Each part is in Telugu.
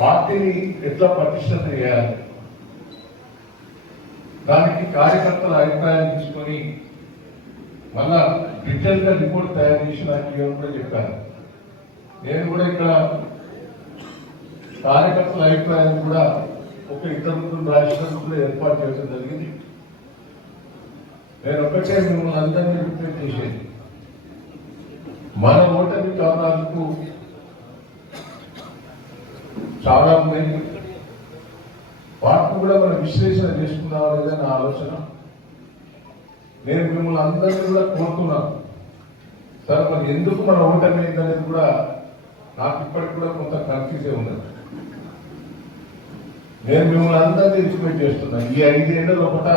పార్టీని ఎట్లా పటిష్టత చేయాలి, దానికి కార్యకర్తల అభిప్రాయాలు తీసుకొని మళ్ళా డీటెయిల్ గా రిపోర్ట్ తయారు చేసి నాకు ఇవ్వని కూడా చెప్పారు. నేను కూడా ఇక్కడ కార్యకర్తల అభిప్రాయాన్ని కూడా ఒక ఇద్దరు రాష్ట్రాలు కూడా ఏర్పాటు చేయడం జరిగింది. నేను ఒకటే మిమ్మల్ని అందరినీ రిక్వెస్ట్ చేసేది, మన ఓటమి కారణాలకు చాలా ఉన్నాయి, వాటిని కూడా మనం విశ్లేషణ చేసుకున్నాం లేదని నా ఆలోచన. నేను మిమ్మల్ని అందరినీ కూడా కోరుతున్నాను సార్, మరి ఎందుకు మన ఓటమి అనేది కూడా నాకు ఇప్పటికి కూడా కొంత కన్ఫ్యూజే ఉన్నది. నేను మిమ్మల్ని అందరినీ రిక్వెస్ట్ చేస్తున్నాను, ఈ 5 ఏళ్ల లోపల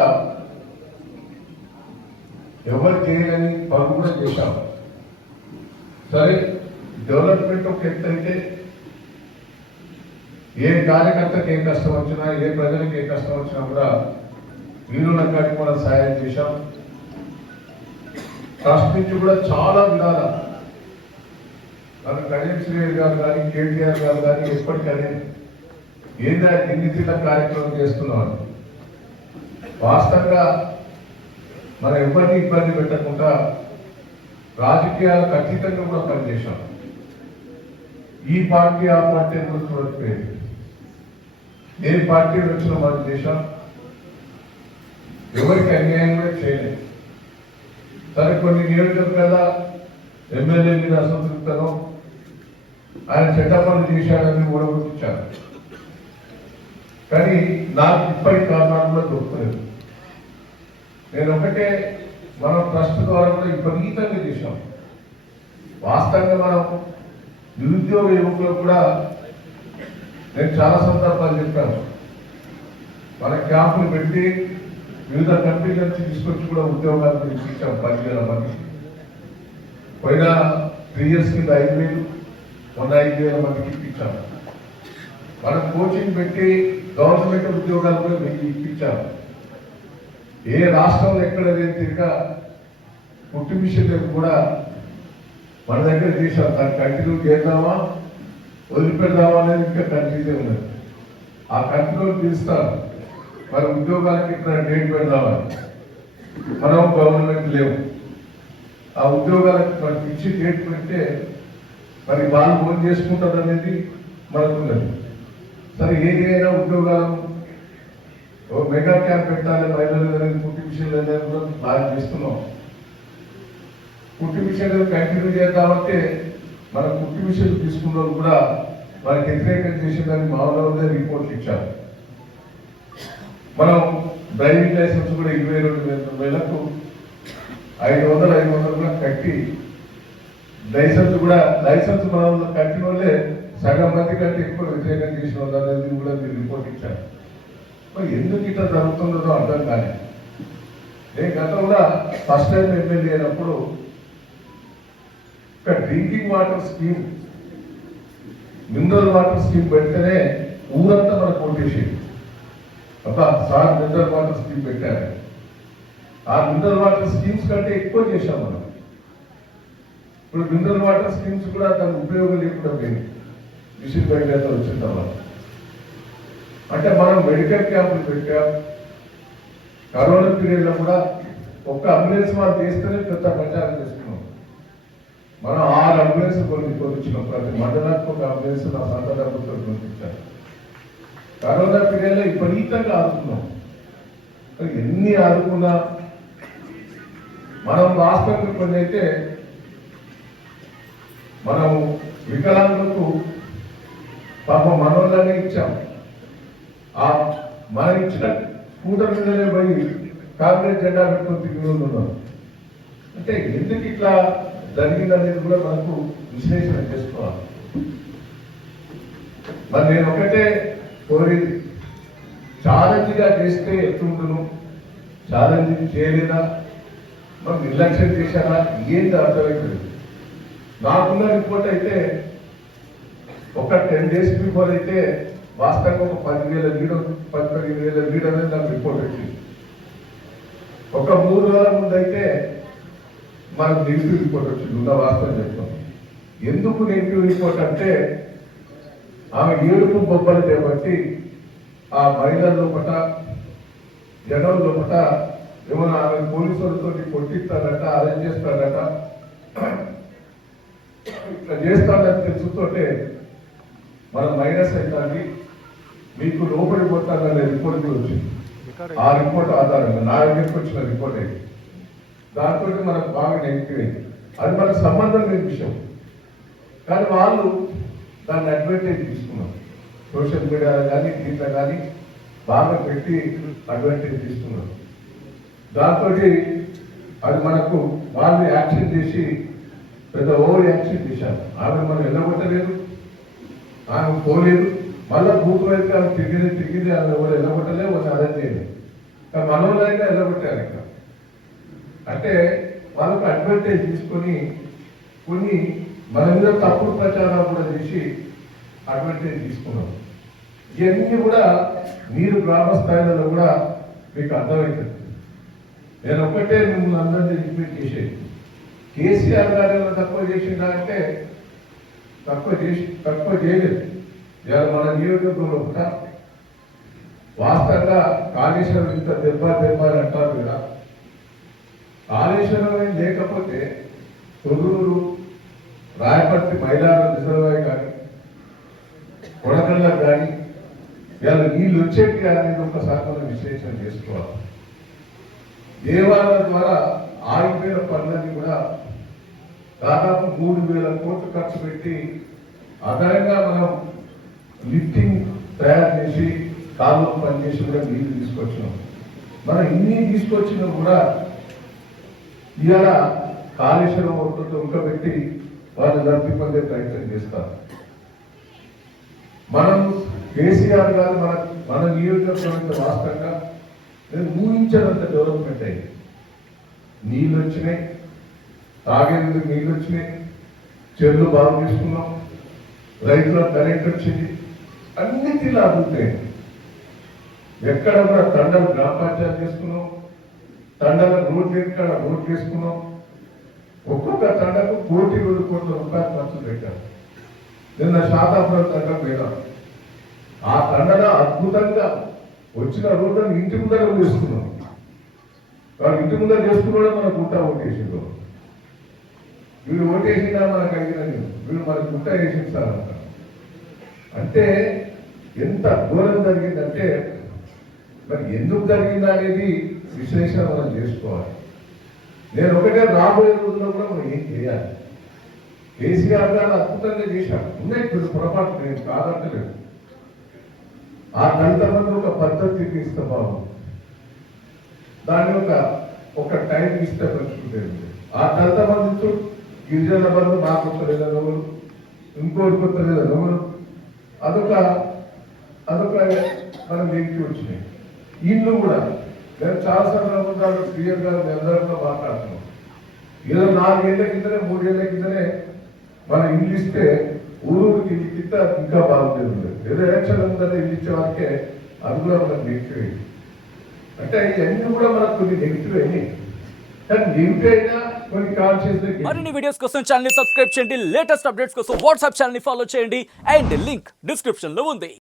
ఎవరు చేయలేని పనులు కూడా చేశాం. సరే, డెవలప్మెంట్ ఒక ఎత్తు అయితే ఏ కార్యకర్తకి ఏ కష్టం వచ్చినా, ఏ ప్రజలకు ఏ కష్టం వచ్చినా కూడా వీలున్న కాడికి మనం సాయం చేశాం. ట్రస్ట్ నుంచి కూడా చాలా విధాల మనకు కళ్యాణ్ శ్రీహరి గారు కానీ, కేటీఆర్ గారు కానీ ఎప్పటికనే ఏదైనా ఎన్ని తీర్ల కార్యక్రమం చేస్తున్నామని వాస్తవంగా మనం ఎవరిని ఇబ్బంది పెట్టకుండా రాజకీయాలకు అతీతంగా కూడా పనిచేశాం. ఈ పార్టీ ఆ పార్టీ కూడా చూడకపోయేది, ఏ పార్టీ వచ్చినా మనం చేశాం, ఎవరికి అన్యాయం కూడా చేయలేదు. సరే, కొన్ని నియోజకవర్గాల ఎమ్మెల్యే మీద అసంతృప్తను ఆయన చెడ్డ పనులు చేశాడని కూడా గుర్తించారు. కానీ నాకు ఇప్పటి కారణాలు కూడా దొరకలేదు. నేను ఒకటే, మనం ట్రస్ట్ ద్వారా కూడా విపరీతంగా చేశాం. వాస్తవంగా మనం నిరుద్యోగ యువకులకు కూడా నేను చాలా సందర్భాలు చెప్పాను, మన క్యాంపులు పెట్టి వివిధ కంపెనీల నుంచి తీసుకొచ్చి కూడా ఉద్యోగాలు ఇప్పించాం. 10,000 మంది పోయిన 3 years కింద 5,000, మొన్న 5,000 మందికి ఇప్పించాం. మనం కోచింగ్ పెట్టి గవర్నమెంట్ ఉద్యోగాలు కూడా మీకు ఇప్పించాము. ఏ రాష్ట్రంలో ఎక్కడ లేని తిరిగా పుట్టి మిషన్లు కూడా మన దగ్గర చేశాం. దాన్ని కంటిన్యూ చేద్దామా వదిలిపెడదామా అనేది ఇంకా కన్ఫ్యూజన్ ఉన్నది. ఆ కంటిన్యూ తీస్తారు, మరి ఉద్యోగాలకి ఇక్కడ డేట్ పెడదామని మనం గవర్నమెంట్ లేవు. ఆ ఉద్యోగాలకు మనకి ఇచ్చి డేట్ పెడితే మరి వాళ్ళు ఫోన్ చేసుకుంటారు అనేది మనకు ఉన్నది. సరే, ఏదైనా ఉద్యోగాలు మెగా క్యాంప్ పెట్టాలి, మహిళలు అనేది పుట్టి మిషన్లు అనేది కూడా బాగా చేస్తున్నాం. పుట్టి మిషన్లు కంటిన్యూ చేద్దామంటే మన పుట్టి మిషన్లు తీసుకున్న వాళ్ళు కూడా మనకి వ్యతిరేకం చేసేదాన్ని మామూలుగా రిపోర్ట్లు ఇచ్చారు. మనం డ్రైవింగ్ లైసెన్స్ కూడా 22,000 500 కూడా కట్టి లైసెన్స్ మనం కట్టిన వాళ్ళే సగం మంది కంటే ఎక్కువ వ్యతిరేకం చేసిన వాళ్ళు అనేది కూడా మీరు రిపోర్ట్ ఇచ్చారు. మరి ఎందుకు ఇట్లా జరుగుతుందో అర్థం కానీ. నేను గతంలో ఫస్ట్ టైం ఎమ్మెల్యే అయినప్పుడు ఒక drinking water scheme, mineral water scheme పెడితేనే ఊరంతా మనకు కొట్టేసేది. సార్ మినరల్ వాటర్ స్కీమ్ పెట్టారు. ఆ మినరల్ వాటర్ స్కీమ్స్ కంటే ఎక్కువ చేశాం మనం. ఇప్పుడు మినరల్ వాటర్ స్కీమ్స్ కూడా దానికి ఉపయోగం లేకుండా పోయింది మిషన్ బయట వచ్చిన తర్వాత. అంటే మనం మెడికల్ క్యాంపులు పెట్టాం. కరోనా పీరియడ్లో కూడా ఒక్క అంబులెన్స్ వాళ్ళు చేస్తేనే పెద్ద ప్రచారం చేస్తున్నాం. మనం 6 అంబులెన్స్ కొనిచ్చినాం. ప్రతి మండలానికి ఒక అంబులెన్స్ నా సొంత డబ్బులతో కొనిపించారు. కరోనా పీరియడ్లో విపరీతంగా ఆదుకున్నాం. ఎన్ని ఆదుకున్నా మనం వాస్తవంగా కొన్ని అయితే మనం వికలాంగులకు పాపం మనోళ్ళనే ఇచ్చాం. మనం ఇచ్చిన స్కూటర్ మీదనే పోయి కాంగ్రెస్ జెండా పెట్టుకుని తిరిగి ఉన్నాం. అంటే ఎందుకు ఇట్లా జరిగిందనేది కూడా మనకు విశ్లేషణ చేసుకోవాలి. మరి నేను ఒకటే కోరేది, ఛాలెంజ్గా చేస్తే ఎట్లుంటును, ఛాలెంజ్ చేయలేదా, మనం నిర్లక్ష్యం చేశారా, ఏంటి అర్థమైపోయింది. నాకున్న రిపోర్ట్ అయితే ఒక 10 days బిఫోర్ అయితే వాస్తవంగా ఒక 10,000 లీటర్ 15,000 లీటర్ అనేది నాకు రిపోర్ట్ వచ్చింది. ఒక 3 రోజుల ముందు అయితే మనకు నెగిటివ్ రిపోర్ట్ వచ్చింది. ఉన్న వాస్తవం చెప్తాం. ఎందుకు నెగిటివ్ రిపోర్ట్ అంటే ఆమె ఏడుపు బొబ్బలు చేపట్టి ఆ మహిళల లోపల జనం లోపల ఏమన్నా ఆమె పోలీసులతో కొట్టిస్తారట, అరెస్ట్ చేస్తారట, ఇట్లా చేస్తాడని తెలుసుతోటే మనం మైనస్ అవుతుంది, మీకు లోపలి పోతాననే రిపోర్ట్ వచ్చింది. ఆ రిపోర్ట్ ఆధారంగా నా దగ్గరికి వచ్చిన రిపోర్ట్ అయింది. దాంతో మనకు బాగా నెగిటివ్ అయింది. అది మనకు సంబంధం లేని విషయం, కానీ వాళ్ళు దాన్ని అడ్వాంటేజ్ తీసుకున్నారు. సోషల్ మీడియాలో కానీ దీంట్లో కానీ బాగా పెట్టి అడ్వాంటేజ్ తీసుకున్నారు. దాంతో అది మనకు వాళ్ళు యాక్షన్ చేసి పెద్ద ఓవర్ యాక్షన్ చేశారు. ఆమె మనం వెళ్ళగొట్టలేదు, ఆమె పోలేదు, మళ్ళా బూత్ వైపు ఆమె తిరిగింది ఆమె ఎవరు వెళ్ళగొట్టలే, వాళ్ళు అరెస్ట్ చేయలేదు. కానీ మనోళ్ళైనా వెళ్ళగొట్టారు. ఇక్కడ అంటే వాళ్ళకు అడ్వాంటేజ్ తీసుకొని కొన్ని మన మీద తప్పుడు ప్రచారాలు కూడా చేసి అడ్వాంటేజ్ తీసుకున్నారు. ఇవన్నీ కూడా మీరు గ్రామ స్థాయిలో కూడా మీకు అర్థమవుతుంది. నేను ఒక్కటే మిమ్మల్ని అందరినీ రిపీట్ చేసేది, కేసీఆర్ గారు ఏమైనా తక్కువ చేసిందా అంటే తక్కువ చేయలేదు. ఇవాళ మన నియోజకవర్గంలో కూడా వాస్తవంగా కాళేశ్వరం ఇంత దెబ్బ అంటారు కదా, కాళేశ్వరం లేకపోతే తొర్రూరు, రాయపర్తి, మైలారం రిజర్వాయర్ కానీ కొడకళ్ళ కానీ ఇవాళ నీళ్ళు వచ్చేటి అనేది ఒకసారి మనం విశ్లేషణ చేసుకోవాలి. దేవాలయాల ద్వారా ఆగిపోయిన పనులన్నీ కూడా దాదాపు 3,000 కోట్లు ఖర్చు పెట్టి అదనంగా మనం లిఫ్టింగ్ తయారు చేసి కాలువ పనిచేసి కూడా నీళ్లు తీసుకొచ్చినాం. మనం ఇన్ని తీసుకొచ్చినా కూడా ఇవాళ కాళేశ్వరం ఒడ్డుతో ఉడకబెట్టి వాళ్ళు లబ్ధి పొందే ప్రయత్నం చేస్తారు. మనం కేసీఆర్ గారు మన నియోజకవర్గం వాస్తవంగా నేను ఊహించినంత డెవలప్మెంట్ అయింది. నీళ్ళు వచ్చినాయి, తాగేందుకు నీళ్ళు వచ్చినాయి, చెరువులు బాగు చేసుకున్నాం, రైతులకు కరెంట్ వచ్చింది, అన్నిటిలో అభివృద్ధి. ఎక్కడ కూడా తండలు గ్రామ పంచాయతీ చేసుకున్నాం, తండల రోడ్లు ఎక్కడ రోడ్లు వేసుకున్నాం. ఒక్కొక్క తండకు 1,2 కోట్ల రూపాయలు ఖర్చు పెట్టారు. నిన్న శాతాపురం తండ పోయినా ఆ తండలో అద్భుతంగా వచ్చిన రోడ్లను ఇంటి ముందర వేసుకున్నాం. వాళ్ళు ఇంటి ముందర చేసుకున్నా మన గుట్ట ఓటేసిండు. వీళ్ళు ఓటేసినా మనకు అడిగిన వీళ్ళు మనకు గుట్ట వేసిస్తారంట. అంటే ఎంత ఘోరం జరిగిందంటే మరి ఎందుకు జరిగిందా అనేది విశ్లేషణ మనం చేసుకోవాలి. నేను ఒకటే రాబోయే రోజుల్లో కూడా మనం ఏం చేయాలి. కేసీఆర్ గారు అద్భుతంగా చేశారు, ఉన్నాయి కొన్ని పొరపాటు, నేను కాదంటలేదు. ఆ దళిత బంధు ఒక పద్ధతి ఇస్తే బాగుంది, దాన్ని ఒక టైం ఇస్తే పంచుకుంటుంది. ఆ దళిత బంధు గిరిజన బంధు నాకు కొత్తలేదా నవ్వులు, ఇంకోటి కొత్తలేదా నవ్వులు, అదొక మనం వెంకి వచ్చినాయి. ఇల్లు కూడా నేను చాలా సందర్భాలు క్లియర్ గా అందరితో మాట్లాడుతున్నాం. ఏదో 4 ఏళ్ల కిందనే 3 ఏళ్ల కిందనే మనం ఇల్లు ఇస్తే ఊరికి ఇస్తే ఇంకా బాగుంటుంది. ఏదో ఎలక్షన్ ఉందని ఇల్లు ఇచ్చే వారికే అది కూడా మనకు నెగిటివ్ అయింది. అంటే ఇవన్నీ కూడా మనకు కొన్ని నెగిటివ్ అయినాయి. కానీ నెగిటివ్ అయినా కొన్ని కాన్షియస్. మరిన్ని వీడియోస్ కోసం ఛానల్ ని సబ్స్క్రైబ్ చేయండి, లేటెస్ట్ అప్డేట్స్ కోసం వాట్సాప్ ఛానల్ ని ఫాలో చేయండి, అండ్ లింక్ డిస్క్రిప్షన్ లో ఉంది.